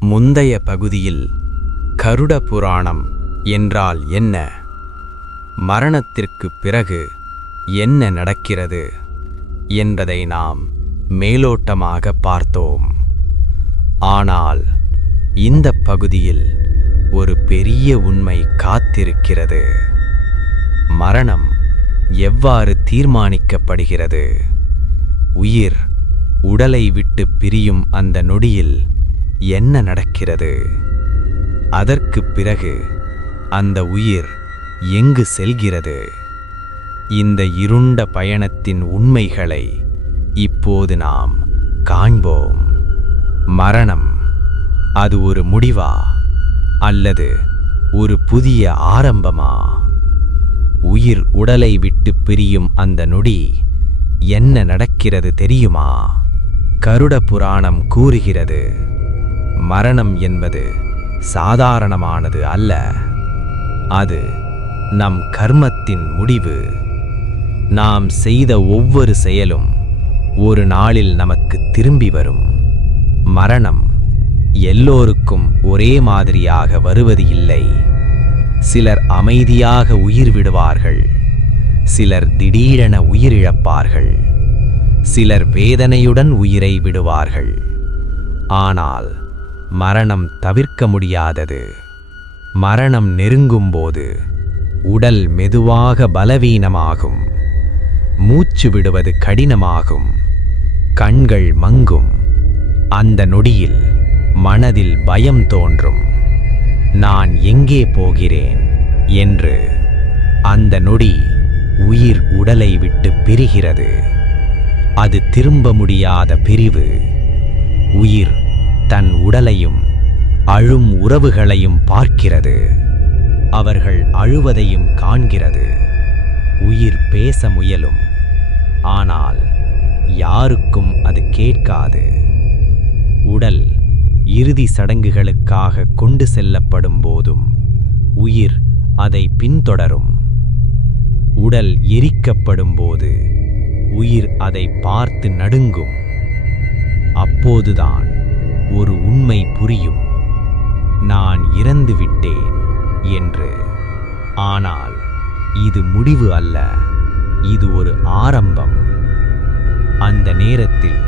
முந்தைய பகுதியில் கருட புராணம் என்றால் என்ன, மரணத்திற்குப் பிறகு என்ன நடக்கிறது என்பதை நாம் மேலோட்டமாக பார்த்தோம். ஆனால் இந்த பகுதியில் ஒரு பெரிய உண்மை காத்திருக்கிறது. மரணம் எவ்வாறு தீர்மானிக்கப்படுகிறது? உயிர் உடலை விட்டு பிரியும் அந்த நொடியில் என்ன நடக்கிறது? அதற்குப் பிறகு அந்த உயிர் எங்கு செல்கிறது? இந்த இருண்ட பயணத்தின் உண்மைகளை இப்போது நாம் காண்போம். மரணம், அது ஒரு முடிவா அல்லது ஒரு புதிய ஆரம்பமா? உயிர் உடலை விட்டு பிரியும் அந்த நொடி என்ன நடக்கிறது தெரியுமா? கருட புராணம் கூறுகிறது, மரணம் என்பது சாதாரணமானது அல்ல. அது நம் கர்மத்தின் முடிவு. நாம் செய்த ஒவ்வொரு செயலும் ஒரு நாளில் நமக்கு திரும்பி வரும். மரணம் எல்லோருக்கும் ஒரே மாதிரியாக வருவது இல்லை. சிலர் அமைதியாக உயிர் விடுவார்கள், சிலர் திடீரென உயிரிழப்பார்கள், சிலர் வேதனையுடன் உயிரை விடுவார்கள். ஆனால் மரணம் தவிர்க்க முடியாதது. மரணம் நெருங்கும்போது உடல் மெதுவாக பலவீனமாகும், மூச்சு விடுவது கடினமாகும், கண்கள் மங்கும். அந்த நொடியில் மனதில் பயம் தோன்றும். நான் எங்கே போகிறேன் என்று. அந்த நொடி உயிர் உடலை விட்டு பிரிகிறது. அது திரும்ப முடியாத பிரிவு. உயிர் தன் உடலையும் அழும் உறவுகளையும் பார்க்கிறது. அவர்கள் அழுவதையும் காண்கிறது. உயிர் பேச முயலும், ஆனால் யாருக்கும் அது கேட்காது. உடல் இறுதி சடங்குகளுக்காக கொண்டு செல்லப்படும் போதும் உயிர் அதை பின்தொடரும். உடல் எரிக்கப்படும் போது உயிர் அதை பார்த்து நடுங்கும். அப்போதுதான் ஒரு உண்மை புரியும், நான் இறந்து விட்டேன் என்று. ஆனால் இது முடிவு அல்ல, இது ஒரு ஆரம்பம். அந்த நேரத்தில்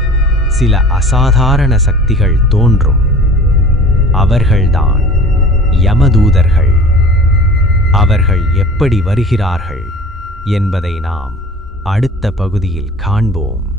சில அசாதாரண சக்திகள் தோன்றும். அவர்கள்தான் யமதூதர்கள். அவர்கள் எப்படி வருகிறார்கள் என்பதை நாம் அடுத்த பகுதியில் காண்போம்.